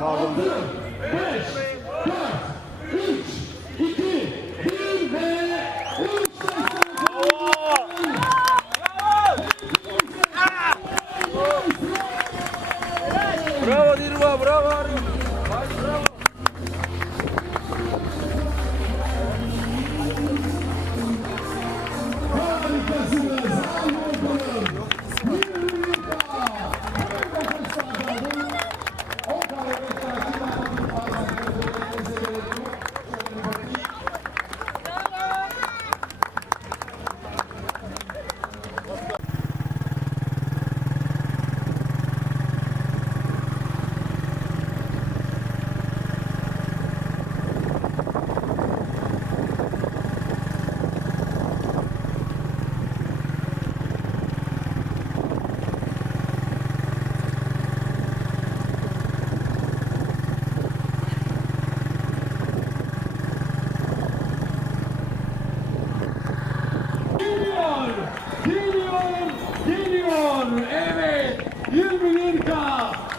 Kaldırdı. 5, 4, 3, 2, 1 ve 3 Bravo Dilruba, bravo. Harikasınız. Haydi bakalım. Bir yılda. Böyle koşmadan. O kadar Geliyor, geliyor, geliyor. Evet, 21K,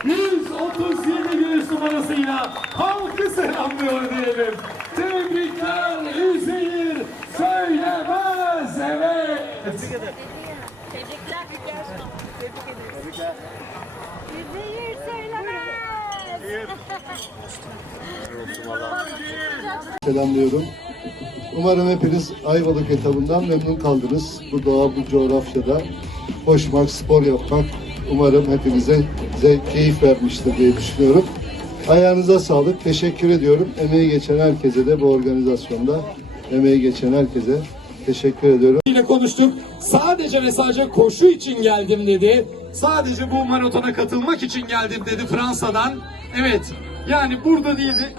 137 göğüs numarasıyla halkı selamlıyor diyelim. Tebrikler Üzeyir Söylemez. Evet. Tebrikler. Tebrik ederiz. Üzeyir söylemez. selamlıyorum. Umarım hepiniz Ayvalık etabından memnun kaldınız. Bu doğa, bu coğrafyada koşmak, spor yapmak umarım hepinize zevk, keyif vermiştir diye düşünüyorum. Ayağınıza sağlık. Teşekkür ediyorum. Emeği geçen herkese de bu organizasyonda emeği geçen herkese teşekkür ediyorum. ile konuştuk. Sadece ve sadece koşu için geldim dedi. Sadece bu maratona katılmak için geldim dedi Fransa'dan. Evet. Yani burada değildi.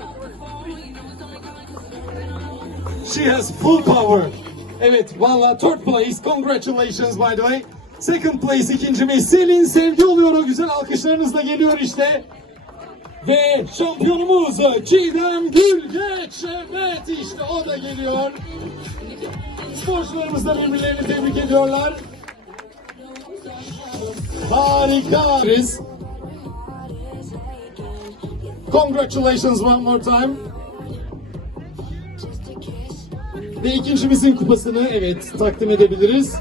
She has full power. Evet valla third place. Congratulations by the way. Second place ikincimiz Selin Sevgi oluyor o güzel alkışlarınızla geliyor işte. Ve şampiyonumuz Çiğdem Gülgeç. Evet işte o da geliyor. Sporcularımız da birbirlerini tebrik ediyorlar. Harika. Congratulations one more time. Ve ikincimizin kupasını evet takdim edebiliriz.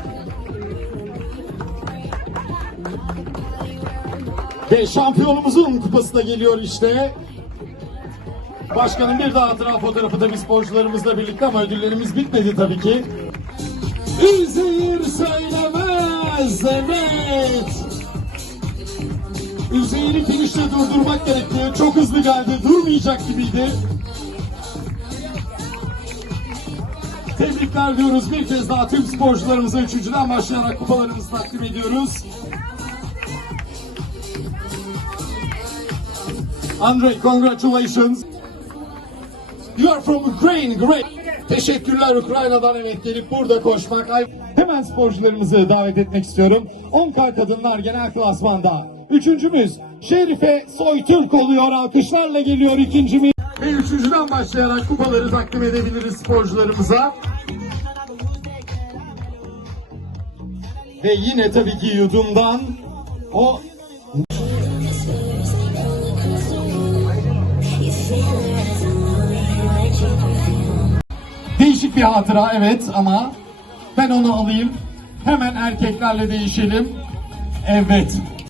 Ve şampiyonumuzun kupası da geliyor işte. Başkanım bir daha hatıra fotoğrafı da biz sporcularımızla birlikte ama ödüllerimiz bitmedi tabii ki. Üzeyir söylemez evet. Üzeyir'i finişte durdurmak gerekti. Çok hızlı geldi. Durmayacak gibiydi. Tebrikler diyoruz bir kez daha tüm sporcularımıza üçüncüden başlayarak kupalarımızı takdim ediyoruz. Andre, congratulations. You are from Ukraine, great. Teşekkürler Ukrayna'dan evet gelip burada koşmak. Hemen sporcularımızı davet etmek istiyorum. 10K kadınlar genel klasmanda. Üçüncümüz Şerife Soytürk oluyor. Alkışlarla geliyor ikincimiz. Ve üçüncüden başlayarak kupaları takdim edebiliriz sporcularımıza. Ve yine tabii ki yudumdan o Değişik bir hatıra evet ama ben onu alayım. Hemen erkeklerle değişelim. Evet.